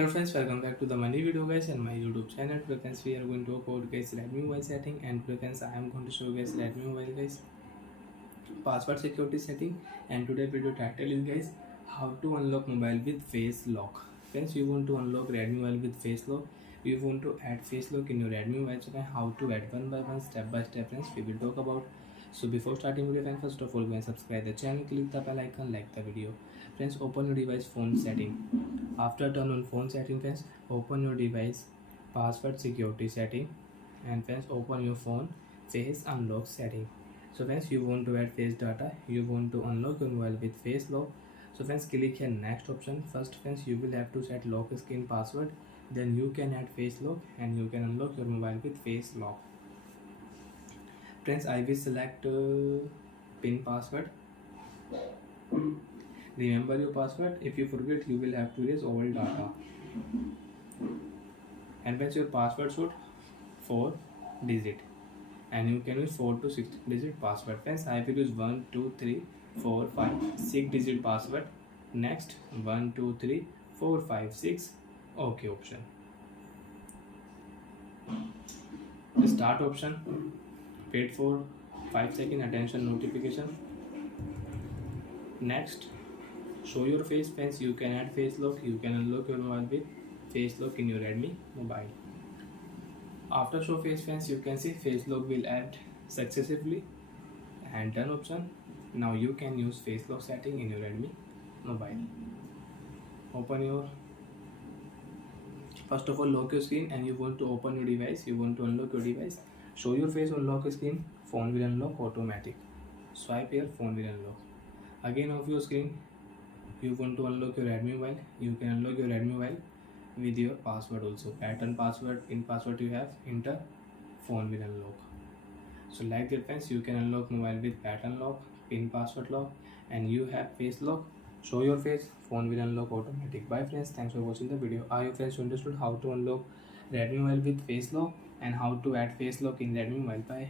Hello friends, welcome back to the money video guys and my YouTube channel. Today friends we are going to talk about guys Redmi mobile setting, and today friends I am going to show you guys Redmi mobile guys password security setting. And today video title is guys how to unlock mobile with face lock. Friends, you want to unlock Redmi mobile with face lock, you want to add face lock in your Redmi mobile, so how to add one by one, step by step friends we will talk about. So before starting video friends, first of all go and subscribe the channel, click the bell icon, like the video. Friends, open your device phone setting. After turn on phone setting friends, open your device password security setting, and friends open your phone face unlock setting. So friends, you want to add face data, you want to unlock your mobile with face lock. So friends, click here next option. First friends, you will have to set lock screen password, then you can add face lock and you can unlock your mobile with face lock. Friends, I will select pin password. Remember your password. If you forget, you will have to erase all data. And friends, your password should 4 digit, and you can use 4 to 6 digit password. Friends, I will use 1 2 3 4 5 6 digit password. Next 1 2 3 4 5 6 OK option. Start option. Wait for 5 second, attention notification. Next, show your face. Friends, you can add face lock, you can unlock your mobile with face lock in your Redmi mobile. After show face friends, you can see face lock will add successively, and done option. Now you can use face lock setting in your Redmi mobile. Open your, first of all lock your screen, and you want to open your device, you want to unlock your device. Show your face on lock screen, phone will unlock automatic. Swipe here, phone will unlock. Again off your screen, you want to unlock your Redmi mobile, you can unlock your Redmi mobile with your password also. Pattern password, pin password you have, enter, phone will unlock. So like that friends, you can unlock mobile with pattern lock, pin password lock, and you have face lock. Show your face, phone will unlock automatic. Bye friends, thanks for watching the video. I hope friends understood how to unlock Redmi mobile with face lock and how to add face lock in Redmi mobile. Bye.